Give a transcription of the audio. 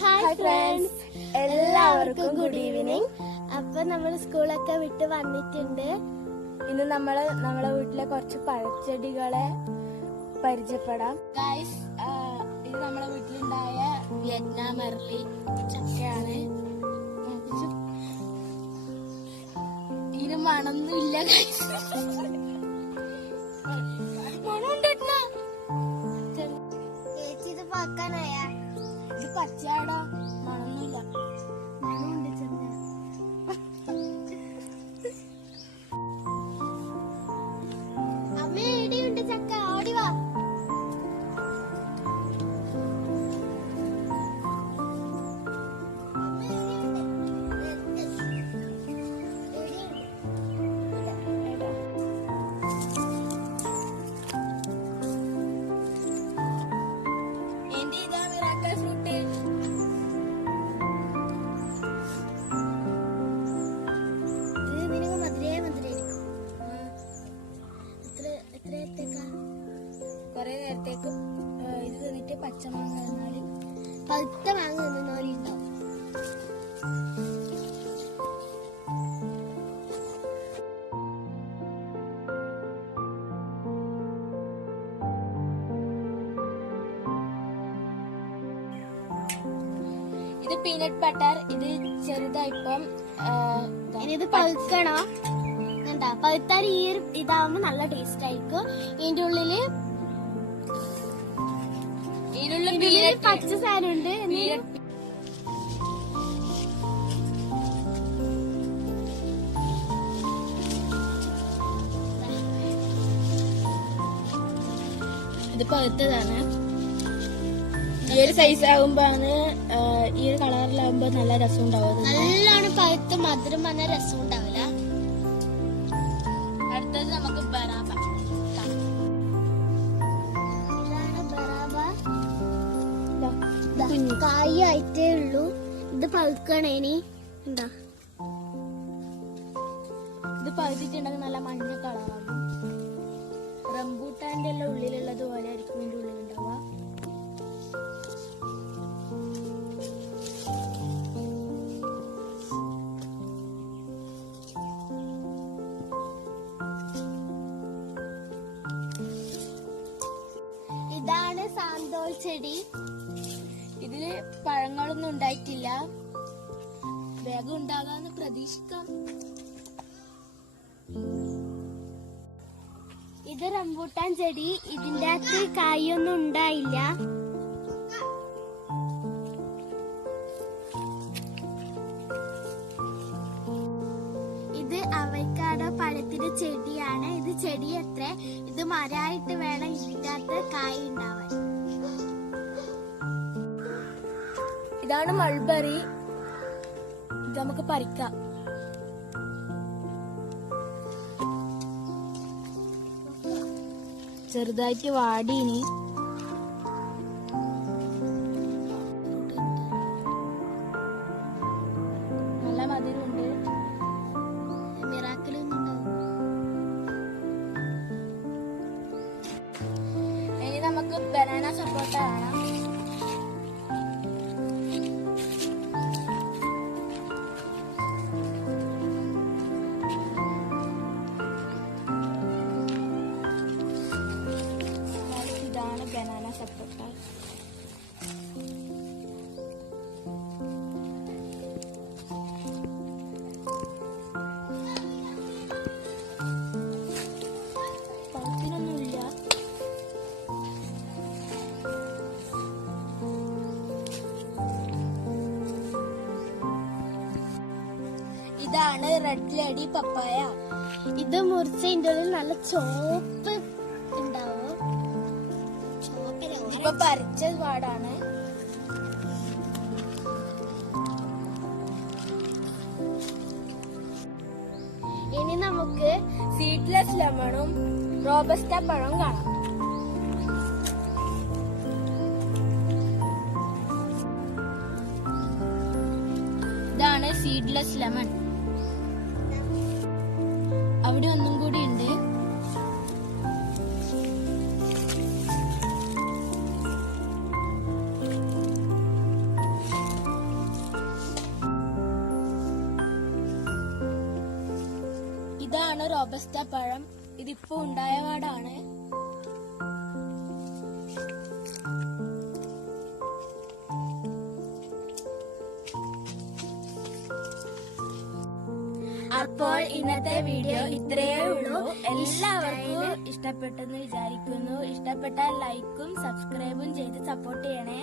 Hi friends, എല്ലാവർക്കും good evening. അപ്പൊ നമ്മൾ സ്കൂളൊക്കെ വിട്ട് വന്നിട്ടുണ്ട്. ഇന്ന് നമ്മളെ വീട്ടിലെ കുറച്ച് പഴച്ചെടികളെ പരിചയപ്പെടാം. ഗൈസ്, ഇത് നമ്മളെ വീട്ടിലുണ്ടായ വിയറ്റ്നാം അർലി ചക്കയാണ്. ഇതിന് മണൊന്നുമില്ല ഗൈസ്. ഇത് പച്ചയാടാ, മണൊന്നുമില്ല. മണമുണ്ട് ചെറുത്. അമ്മ എടിയുണ്ട് ചക്ക, ഓടിവാ. കൊറേ നേരത്തേക്ക് ഇത് തിന്നിട്ട് പച്ചമാങ്ങ തിന്നാല് പഴുത്ത മാങ്ങ തിന്നുന്നവരുണ്ടാവും. ഇത് പീനട്ട് ബട്ടർ. ഇത് ചെറുതായിപ്പം ഇത് പഴുക്കണോ? എന്താ പഴുത്താൽ ഈ ഇതാവുമ്പോ നല്ല ടേസ്റ്റ് ആയിരിക്കും. ഇതിന്റെ ഉള്ളില് പച്ച സാധനം ഉണ്ട്. ഇത് പഴുത്തതാണ്. ഈ ഒരു സൈസ് ആകുമ്പോഴാണ്, ഈ ഒരു കളറിലാവുമ്പോ നല്ല രസം ഉണ്ടാവും. നല്ലോണം പഴുത്ത് മധുരം വന്ന രസം ഉണ്ടാവില്ല. അടുത്തത് നമുക്ക് ബറാബ. കായായിട്ടേ ഉള്ളൂ. ഇത് പഴുക്കണേനി. എന്താ ഇത് പഴുത്തിട്ടുണ്ടെങ്കിൽ നല്ല മഞ്ഞ കളറാകും. റംബൂട്ടാന്റെ എല്ലാം ഉള്ളിലുള്ളത് പോലെ ആയിരിക്കും ഇതിന്റെ ഉള്ളിലുണ്ടാവുക. ഇതാണ് സാന്തോൾ ചെടി. ഇതില് പഴങ്ങളൊന്നും ഉണ്ടായിട്ടില്ല. വേഗം ഉണ്ടാകാന്ന് പ്രതീക്ഷിക്കാം. ഇത് റംബൂട്ടാൻ ചെടി. ഇതിന്റെ അകത്ത് കായൊന്നും ഉണ്ടായില്ല. ഇത് അവക്കാഡോ പഴത്തിന്റെ ചെടിയാണ്. ഇത് ചെടി എത്ര, ഇത് മരമായിട്ട് വേണം ഇതിന്റെ അകത്ത് കായ് ഉണ്ടാവാൻ. ഇതാണ് മൾബറി. ഇത് നമുക്ക് പറിക്കാം. ചെറുതായിട്ട് വാടീനി. നല്ല മധുരമുണ്ട്. മിറാക്കിലൊന്നും ഉണ്ടാവും. ഇനി നമുക്ക് ബനാന സപ്പോട്ട കാണാം. ബനാന സപ്പോട്ട. പഴത്തിനൊന്നുമില്ല. ഇതാണ് റെഡ് ലേഡി പപ്പായ. ഇത് മുറിച്ചതിന്റെ ഉള്ളിൽ നല്ല ചോപ്പ് ഉണ്ടാവും. ഇപ്പൊ പറിച്ച പാടാണ്. ഇനി നമുക്ക് സീഡ്ലെസ് ലെമണും റോബസ്റ്റ പഴവും കാണാം. ഇതാണ് സീഡ്ലെസ് ലെമൺ. അവിടെ ഒന്നും കൂടി ഉണ്ട്. ഇതാണ് റോബസ്റ്റ പഴം. ഇതിപ്പോ ഉണ്ടായ പാടാണ്. അപ്പോൾ ഇന്നത്തെ വീഡിയോ ഇത്രയേ ഉള്ളൂ. എല്ലാവർക്കും ഇഷ്ടപ്പെട്ടെന്ന് വിചാരിക്കുന്നു. ഇഷ്ടപ്പെട്ടാൽ ലൈക്കും സബ്സ്ക്രൈബും ചെയ്ത് സപ്പോർട്ട് ചെയ്യണേ.